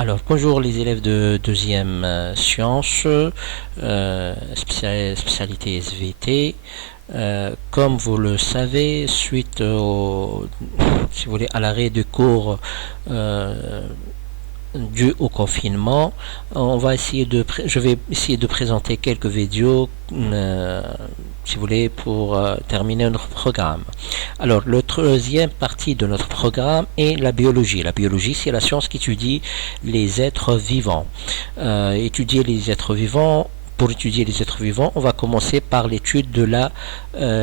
Alors, bonjour les élèves de deuxième sciences, spécialité SVT. Comme vous le savez, suite si vous voulez, à l'arrêt de cours dû au confinement, je vais essayer de présenter quelques vidéos, si vous voulez, pour terminer notre programme. Alors, la troisième partie de notre programme est la biologie. La biologie, c'est la science qui étudie les êtres vivants. Étudier les êtres vivants. Pour étudier les êtres vivants, on va commencer par l'étude de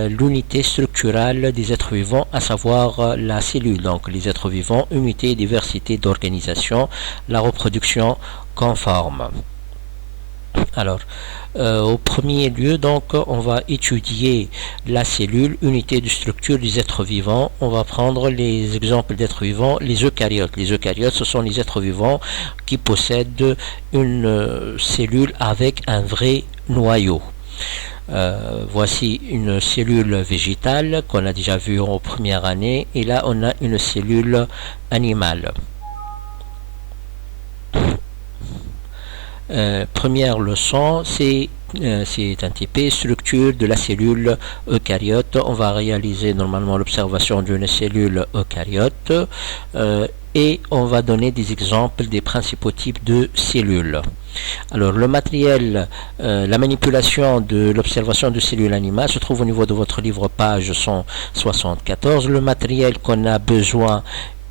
l'unité structurale des êtres vivants, à savoir la cellule. Donc les êtres vivants, unité, diversité d'organisation, la reproduction conforme. Alors, au premier lieu, donc, on va étudier la cellule, unité de structure des êtres vivants. On va prendre les exemples d'êtres vivants, les eucaryotes. Les eucaryotes, ce sont les êtres vivants qui possèdent une cellule avec un vrai noyau. Voici une cellule végétale qu'on a déjà vue en première année, et là on a une cellule animale. Première leçon, c'est un TP, structure de la cellule eucaryote. On va réaliser normalement l'observation d'une cellule eucaryote et on va donner des exemples des principaux types de cellules. Alors le matériel, la manipulation de l'observation de cellules animales se trouve au niveau de votre livre page 174. Le matériel qu'on a besoin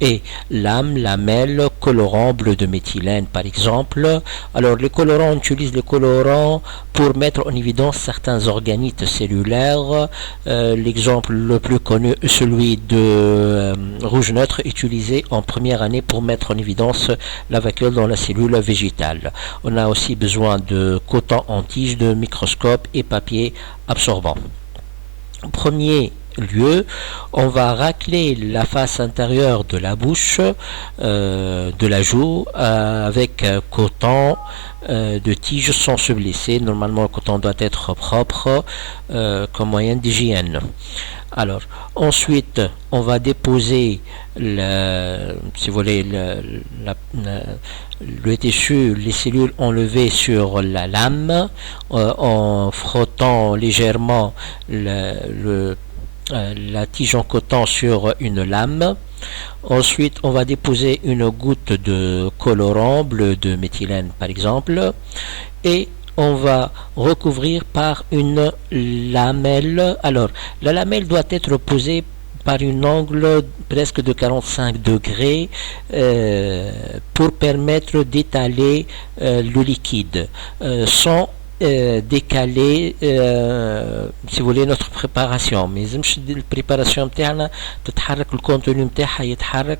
et lame, lamelle, colorant, bleu de méthylène par exemple. Alors les colorants, on utilise les colorants pour mettre en évidence certains organites cellulaires. L'exemple le plus connu, celui de rouge neutre, utilisé en première année pour mettre en évidence la vacuole dans la cellule végétale. On a aussi besoin de coton en tige, de microscope et papier absorbant. Premier lieu, on va racler la face intérieure de la bouche, de la joue, avec coton de tige sans se blesser. Normalement, le coton doit être propre comme moyen d'hygiène. Alors, ensuite, on va déposer si vous voulez, le tissu, les cellules enlevées sur la lame en frottant légèrement la tige en coton sur une lame. Ensuite, on va déposer une goutte de colorant, bleu de méthylène par exemple, et on va recouvrir par une lamelle. Alors, la lamelle doit être posée par un angle presque de 45 degrés pour permettre d'étaler le liquide sans décaler si vous voulez notre préparation. Mais البريباراسيون نتاعنا تتحرك الكونتوني نتاعها يتحرك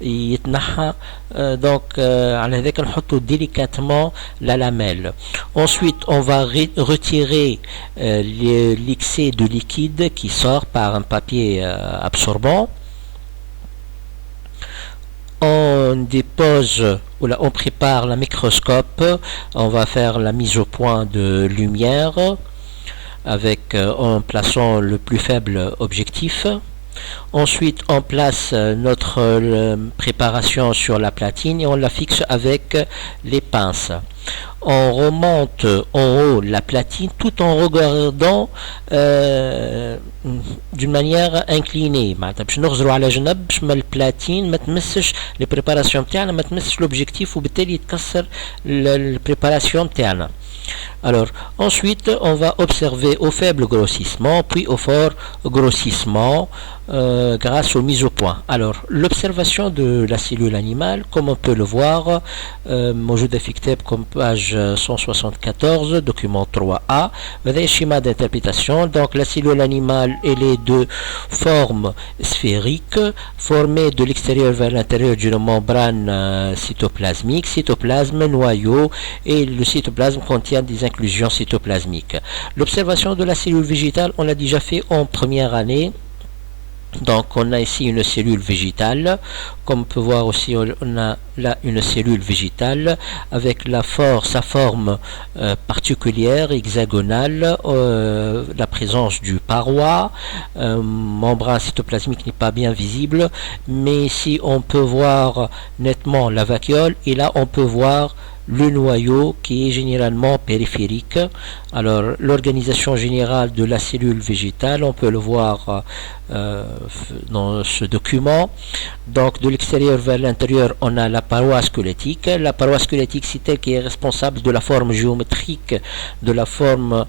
يتنحى donc على هذاك نحطو délicatement la lamelle. Ensuite on va retirer l'excès de liquide qui sort par un papier absorbant. On dépose ou là, on prépare la microscope, on va faire la mise au point de lumière avec en plaçant le plus faible objectif. Ensuite on place notre préparation sur la platine et on la fixe avec les pinces. On remonte en haut la platine tout en regardant d'une manière inclinée. باش نغزروا على جنب باش ما البلاتين ما تمسش البريباراسيون تاعنا ما تمسش l'objectif وبالتالي يتكسر البريباراسيون تاعنا. Alors, ensuite, on va observer au faible grossissement, puis au fort grossissement grâce aux mises au point. Alors, l'observation de la cellule animale, comme on peut le voir, موجودة في كتاب comme page 174, document 3A, هذا schéma d'interprétation. Donc, la cellule animale, elle est de forme sphérique, formée de l'extérieur vers l'intérieur d'une membrane cytoplasmique, cytoplasme, noyau, et le cytoplasme contient des inclusions cytoplasmiques. L'observation de la cellule végétale, on l'a déjà fait en première année. Donc on a ici une cellule végétale, comme on peut voir aussi on a là une cellule végétale avec sa forme particulière, hexagonale, la présence du paroi, membrane cytoplasmique n'est pas bien visible, mais ici on peut voir nettement la vacuole et là on peut voir le noyau qui est généralement périphérique. Alors l'organisation générale de la cellule végétale, on peut le voir dans ce document. Donc de l'extérieur vers l'intérieur, on a la paroi squelettique. La paroi squelettique, c'est elle qui est responsable de la forme géométrique, de la forme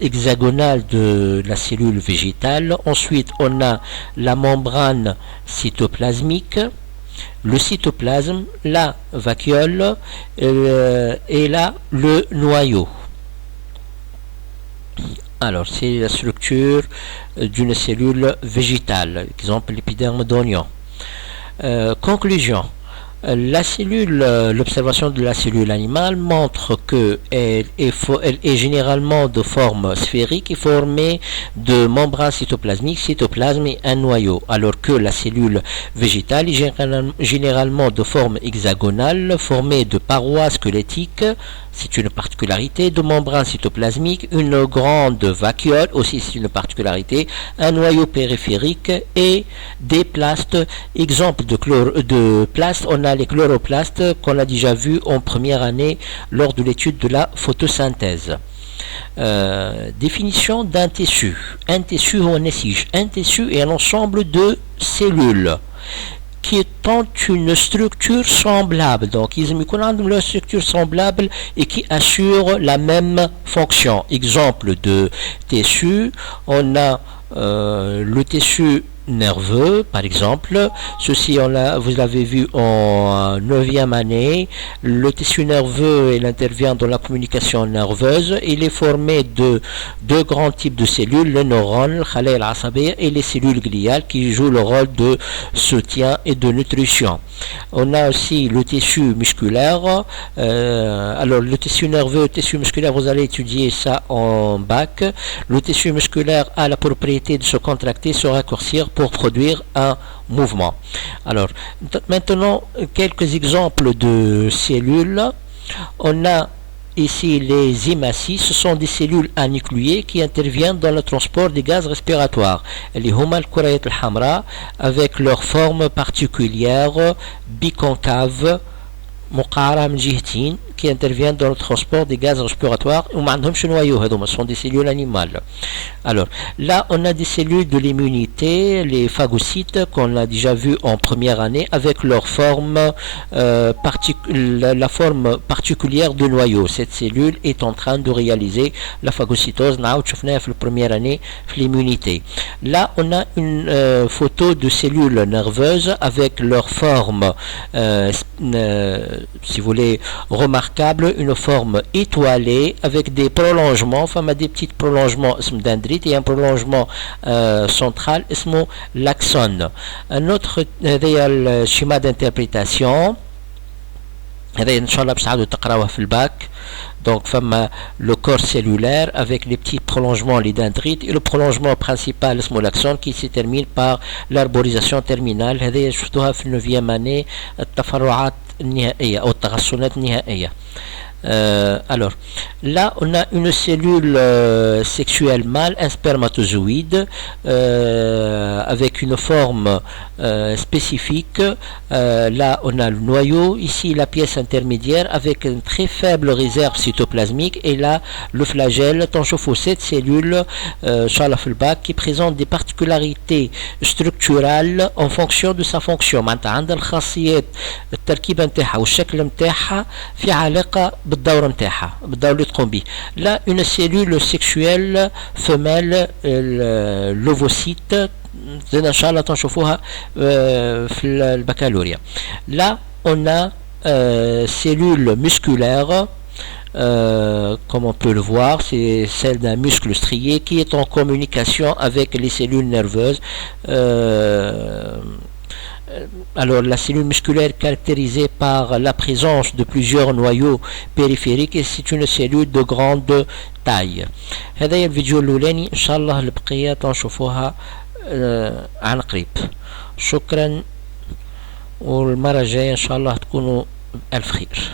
hexagonale de la cellule végétale. Ensuite, on a la membrane cytoplasmique, le cytoplasme, la vacuole et là le noyau. Alors, c'est la structure d'une cellule végétale, exemple l'épiderme d'oignon. Conclusion. L'observation de la cellule animale montre qu'elle est généralement de forme sphérique et formée de membranes cytoplasmiques, cytoplasme et un noyau, alors que la cellule végétale est généralement de forme hexagonale, formée de parois squelettiques. C'est une particularité, de membrane cytoplasmique, une grande vacuole, aussi c'est une particularité, un noyau périphérique et des plastes. Exemple de plastes, on a les chloroplastes qu'on a déjà vus en première année lors de l'étude de la photosynthèse. Définition d'un tissu. Un tissu ou un essige. Un tissu est un ensemble de cellules qui étant une structure semblable. Donc, ils ont une structure semblable et qui assure la même fonction. Exemple de tissu, on a le tissu nerveux, par exemple. Ceci, vous l'avez vu en 9e année. Le tissu nerveux, il intervient dans la communication nerveuse. Il est formé de deux grands types de cellules, les neurones, le khalaya al-asabiyya, et les cellules gliales qui jouent le rôle de soutien et de nutrition. On a aussi le tissu musculaire. Alors, le tissu nerveux, le tissu musculaire, vous allez étudier ça en bac. Le tissu musculaire a la propriété de se contracter, se raccourcir pour produire un mouvement. Alors, maintenant, quelques exemples de cellules. On a ici les hématies, ce sont des cellules anucléées qui interviennent dans le transport des gaz respiratoires. Les humal kurayat al-hamra, avec leur forme particulière, biconcave, مقعرة من جهتين qui interviennent dans le transport des gaz respiratoires ou معندهمش noyau, ce sont des cellules animales. Alors là on a des cellules de l'immunité, les phagocytes qu'on a déjà vu en première année avec leur forme la forme particulière du noyau. Cette cellule est en train de réaliser la phagocytose, نعاود شفناها في première année في l'immunité. Là on a une photo de cellules nerveuses avec leur forme si vous voulez remarquable, une forme étoilée avec des prolongements, enfin des petits prolongements dendrites et un prolongement central l'axone. Un autre schéma d'interprétation, ان شاء الله باش تعاودوا تقراوه في الباك. Donc, le corps cellulaire avec les petits prolongements, les dendrites, et le prolongement principal, l'axone, qui se termine par l'arborisation terminale. هذه شفتوها في 9e année التفرعات النهائية أو التغصنات النهائية. Alors, là, on a une cellule sexuelle mâle, un spermatozoïde, avec une forme spécifique. Là, on a le noyau. Ici, la pièce intermédiaire avec une très faible réserve cytoplasmique. Et là, le flagelle. تنشوفوا cette cellule qui présente des particularités structurales en fonction de sa fonction. معناتها عندها الخاصيات التركيبة نتاعها والشكل نتاعها في علاقة بالدور نتاعها بالدور اللي تقوم به. Là, une cellule sexuelle femelle, l'ovocyte. إن شاء الله تنشوفوها في البكالوريا. Là, on a cellule musculaire. Comme on peut le voir, c'est celle d'un muscle strié qui est en communication avec les cellules nerveuses. Alors la cellule musculaire est caractérisée par la présence de plusieurs noyaux périphériques et c'est une cellule de grande taille. هذا الفيديو الأولاني إن شاء الله البقية تنشوفوها عن قريب. شكرا، والمرة الجاية إن شاء الله تكونوا بألف خير.